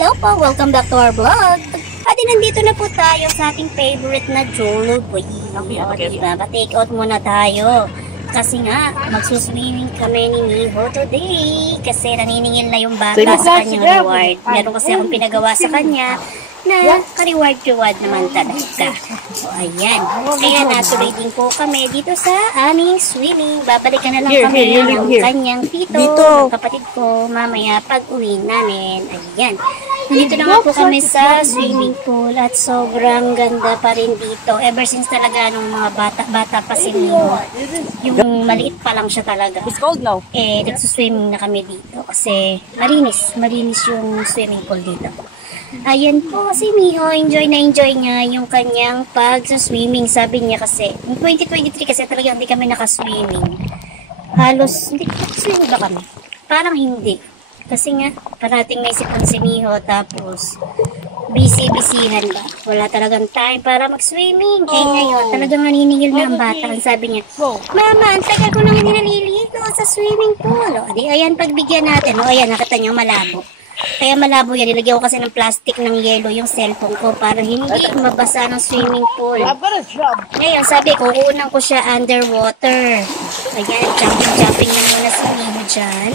Hello po! Welcome back to our vlog! At nandito na po tayo sa ating favorite na Jolo Boy. Diba? Take out muna tayo. Kasi nga, magsuswimming kami ni Miho today. Kasi naniningil na yung bata sa kanyang reward. Meron kasi akong pinagawa sa kanya na ka-reward naman talaga. So, ayan. Kaya natuloy din po kami dito sa aming swimming. Babalikan na lang kami ng kanyang tito, ng kapatid ko, mamaya pag uwi namin. Ayan. Dito na nga po kami sa swimming pool at sobrang ganda pa rin dito. Ever since talaga nung mga bata pa si Miho. Yung maliit pa lang siya talaga. It's cold now. Nagsuswimming na kami dito kasi malinis yung swimming pool dito. Ayan po, si Miho, enjoy niya yung kanyang pag-swimming. Sabi niya kasi, in 2023 kasi talaga hindi kami nakaswimming. Halos, hindi swimming ba kami? Parang hindi. Kasi nga, parating may sipon si Miho, tapos busy-busyhan ba? Wala talagang time para mag-swimming. Ngayon, talagang naniningil na ang bata. Ang sabi niya, Mama, ang tagal ko nang hindi naliligo sa swimming pool. O, di, ayan, pagbigyan natin. O, ayan, nakita niyo, malabo. Kaya malabo yan. Nilagyan ko kasi ng plastic ng yelo yung cellphone ko para hindi mabasa ng swimming pool. Ngayon, sabi ko, unang ko siya underwater. Ayan, jumping na muna si Miho dyan.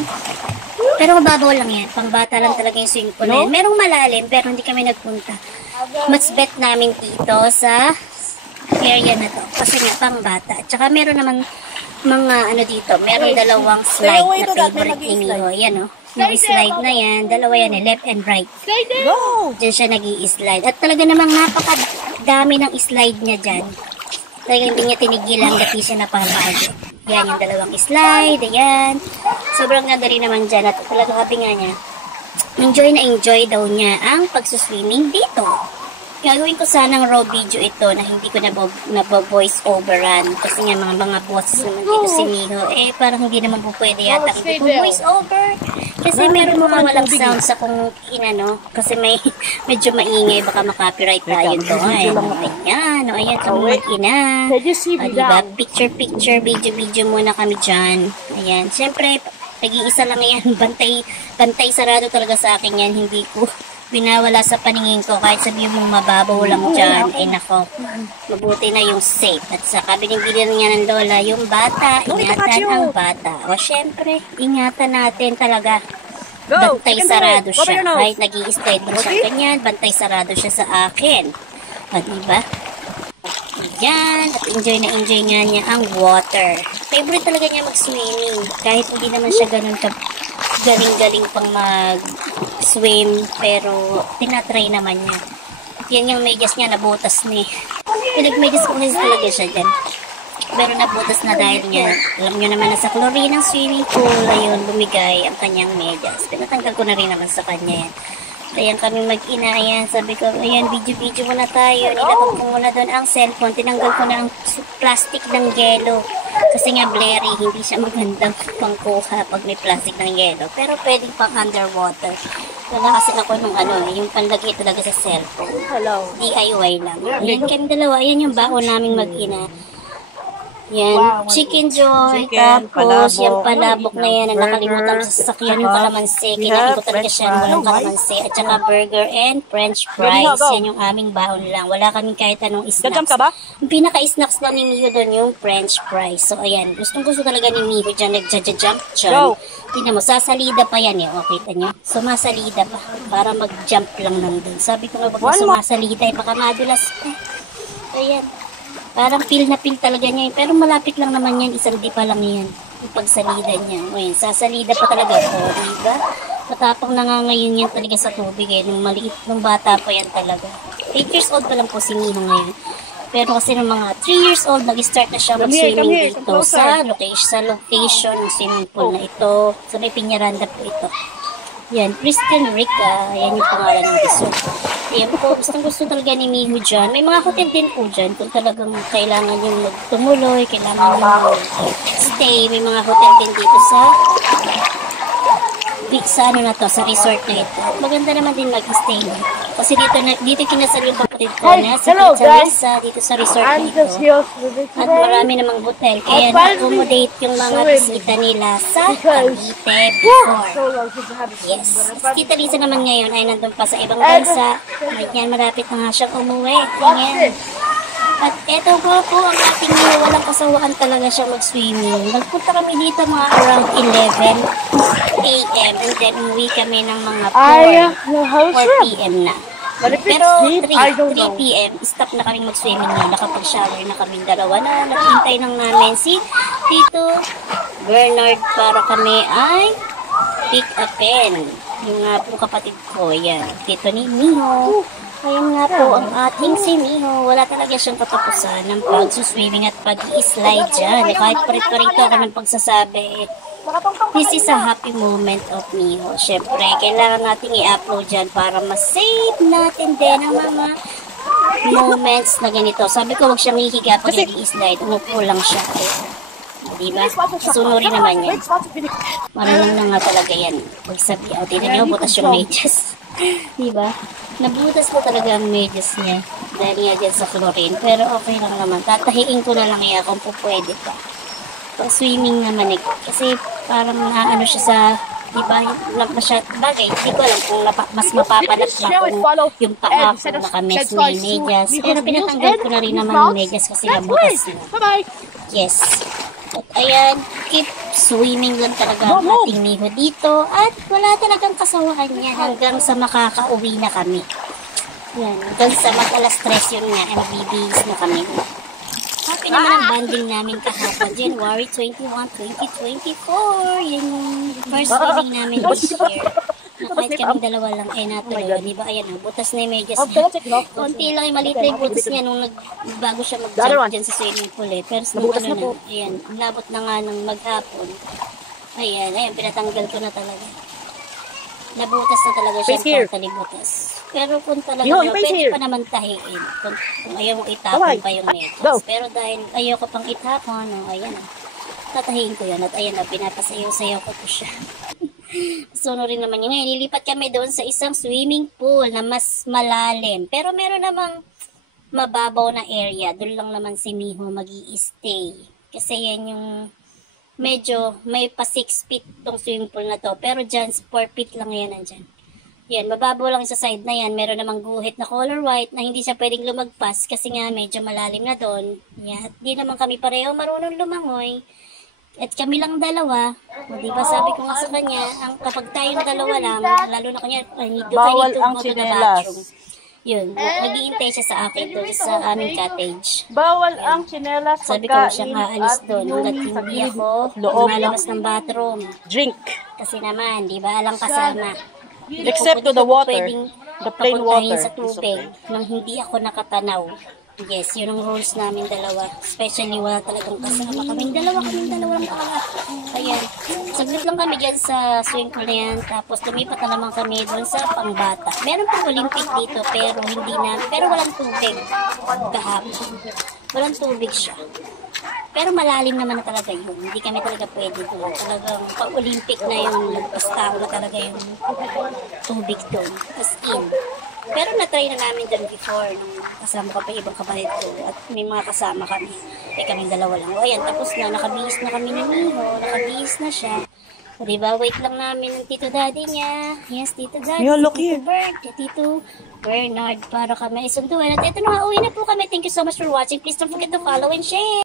Pero mababaw lang yan. Pangbata lang talaga yung swimming pool na yan. Merong malalim, pero hindi kami nagpunta. Mas bet namin dito sa area na to. Kasi nga, pangbata. Tsaka meron naman mga ano dito. Merong dalawang slide na favorite ni Miho. Yan o. Yung slide na yan, dalawa yan left and right. Diyan siya nag-i-slide. At talaga namang napakadami ng slide niya dyan. Talagang hindi niya tinigilan gati siya napapagod. Yan yung dalawang slide, ayan. Sobrang ganda rin naman dyan. At talagang happy nga niya. Enjoy daw niya ang pagsuswimming dito. Gagawin ko sanang raw video ito na hindi ko na voice overan. Kasi nga mga bosses naman dito si Miho. Parang hindi naman po pwede yata hindi ko voice over. Kasi meron mga walang sound sa kung inano. Kasi medyo maingay. Baka makopyright tayo doon. Ayan, kami mag-ina. Diba? Picture, video muna kami dyan. Ayan, syempre, nag-iisa lang yan. Bantay sarado talaga sa akin yan. Hindi ko binawala sa paningin ko kahit sabihin mong mababaw lang dyan. Nako, mabuti na yung safe. At saka binibilan niya ng lola yung bata. Ingatan ang bata. O syempre, ingatan natin talaga. Bantay sarado siya. Kahit nag-i-stay siya ganyan, bantay sarado siya sa akin. O diba? Ayan. At enjoy nga niya ang water. Favorite talaga niya mag-swimming. Kahit hindi naman siya ganun galing pang mag-swim, pero tinatry naman niya. Yan yung medyas niya, nabutas ni. Pinag-medyas ko kasi talaga siya dyan. Pero nabutas na dahil niya. Alam nyo naman na sa chlorine ng swimming pool, ayun, lumigay ang kanyang medyas. Pinatanggal ko na rin naman sa kanya yan. Ayan kami mag-ina, ayan, sabi ko, ayan, video muna tayo. Nilapag ko muna doon ang cellphone. Tinanggal ko na ang plastic ng yelo. Kasi nga blurry, hindi siya magandang pangkuha pag may plastic ng yelo. Pero pwedeng pang underwater. Wala kasi ako nung yung panlagay talaga sa cellphone. DIY lang. Ayan kami dalawa, ayan yung baon naming mag-ina. Yan, Chicken Joy, tapos yung palabok na yan, ang nakalimutan sa sasakyan yung kalamansi, kinain ko talaga siya ng kalamansi, at saka burger and french fries, yan yung aming baon lang, wala kaming kahit anong snacks. Yung pinaka-snacks lang ni Miho doon yung french fries, so ayan, gustong-gusto talaga ni Miho dyan, nagja-jump dyan, tingnan mo, sasalida pa yan kita nyo, sumasalida pa, para mag-jump lang nandun, sabi ko nga baka sumasalida, baka madulas pa, ayan. Parang feel na feel talaga niya. Pero malapit lang naman yan. Isang di pa lang yan. Yung pagsalida niya. Ngayon, sasalida pa talaga. O, diba? Matapang na nga ngayon yan talaga sa tubig Nung maliit, nung bata pa yan talaga. 8 years old pa lang po si Miho ngayon. Pero kasi nung mga 3 years old, nag-start na siya mag-swimming dito sa location ng swimming pool na ito. So, may Piñaranda po ito. Yan, Christian Rica. Yan yung pangalan ng resort. Ayan po, gusto talaga ni Miho dyan. May mga hotel din po dyan. Kung talagang kailangan yung magtumuloy, kailangan yung stay. May mga hotel din dito sa sa ano na to, sa resort na ito. At maganda naman din mag-stay na. Kasi dito kinasal yung kapatid ko na si Pizza Mesa dito sa resort na ito. At marami namang hotel. Kaya na-accommodate yung mga bisita nila sa Cavite before. Yes. Tita Lisa naman ngayon ay nandun pa sa ibang bansa. Yan, malapit na nga siyang umuwi. Ganyan. At eto po ang ating walang kasawaan talaga siya mag-swimming. Nagpunta kami dito mga around 11 a.m. and then umuwi kami ng mga 4 p.m. na. Pero 3 p.m. stop na kami mag-swimming na. Nakapag-shower na kami dalawa na. Naghintay lang namin si Tito Bernard para kami ay pick upin. Yung nga po kapatid ko, yan. Tito ni Miho. Ayan nga po ang ating si Miho. Wala talaga siyang katapusan ng pag-swimming at pag-i-slide dyan. Kahit parit-parito ako ng pagsasabi, this is a happy moment of Miho. Siyempre, kailangan natin i-upload dyan para ma-save natin din ang mga moments na ganito. Sabi ko, huwag siyang hihiga pag i-slide. Umupo lang siya. Diba? Sunurin naman yan. Marunong na nga talaga yan. Pag sabi, tingnan niyo, butas yung medyas. Diba? Nabutas ko talaga ang medyas niya. Dahil nga dyan sa chlorine. Pero okay lang naman. Tatahiin ko na lang yan kung pupwede pa. Pag swimming naman eh. Kasi parang naano siya sa, diba, bagay. Hindi ko alam kung mas mapapalat pa kung yung paa kung nakames na yung medyas. Pero pinatanggal ko na rin naman yung medyas kasi nabutas na. Yes. At ayan, keep swimming lang talaga ang ating Miho dito. At wala talagang kasawaan niya hanggang sa makakauwi na kami. Yan, hanggang sa mag-alas 3 yun nga, magbibihis na kami. Happy naman ang banding namin kahapon, January 21, 2024. Yan yung first swimming namin this year. Kahit kaming dalawa lang natuloy. Diba, ayan na, butas na yung medyas niya. Konti lang yung maliit na yung butas niya nung bago siya mag-jump dyan sa swimming pool eh. Pero nung ano na, ayan, labot na nga ng maghapon. Ayan, pinatanggal ko na talaga. Nabutas na talaga siya, totally butas. Pero kung talaga, pwede pa naman tahiin. Kung ayaw mo itapon pa yung medyas. Pero dahil ayaw ko pang itapon, ayan, tatahiin ko yan. At ayan, pinapasayaw-sayaw ko po siya. Suno rin naman yun. Ngayon, nilipat kami doon sa isang swimming pool na mas malalim. Pero meron namang mababaw na area. Doon lang naman si Miho mag-i-stay. Kasi yan yung medyo may pa 6 feet tong swimming pool na to. Pero dyan, 4 feet lang yan nandyan. Yan, mababaw lang sa side na yan. Meron namang guhit na color white na hindi siya pwedeng lumagpas kasi nga medyo malalim na doon. Yan, at di naman kami pareho marunong lumangoy. At kami lang dalawa, diba sabi ko nga sa kanya, kapag tayong dalawa lang, lalo na kanya, bawal ang tsinelas. Yun, nag-iintay siya sa akin doon sa aming cottage. Bawal ang tsinelas sabi ko siya aalis doon, hanggat hindi ako lumalabas ng bathroom. Drink. Kasi naman, diba, alang kasama. Except to the water, the plain water. Sa tubig, nang hindi ako nakatanaw. Yes, yun ang rules namin dalawa. Especially wala talagang kasama. Kaming dalawa lang talaga. Ayan. Saglit lang kami dyan sa swing pool na yan. Tapos lumipat na naman kami doon sa pangbata. Meron pang Olympic dito pero walang tubig. Kahapon. Walang tubig siya. Pero malalim naman na talaga yun. Hindi kami talaga pwede doon. Talagang pag-Olympic na yun. Nagpastaw na talaga yung tubig doon. As in. Pero na-try na namin doon before nung kasama ko pa ibang kapatid ko at may mga kasama kami. Kaming dalawa lang. O ayan, tapos na. Nakabihis na kami ni Miho. Nakabihis na siya. O diba, wait lang namin ng Tito Daddy niya. Yes, Tito Daddy. Yeah, look Tito Bert. Tito Bernard para kami isunduan. At ito na nga, uwi na po kami. Thank you so much for watching. Please don't forget to follow and share.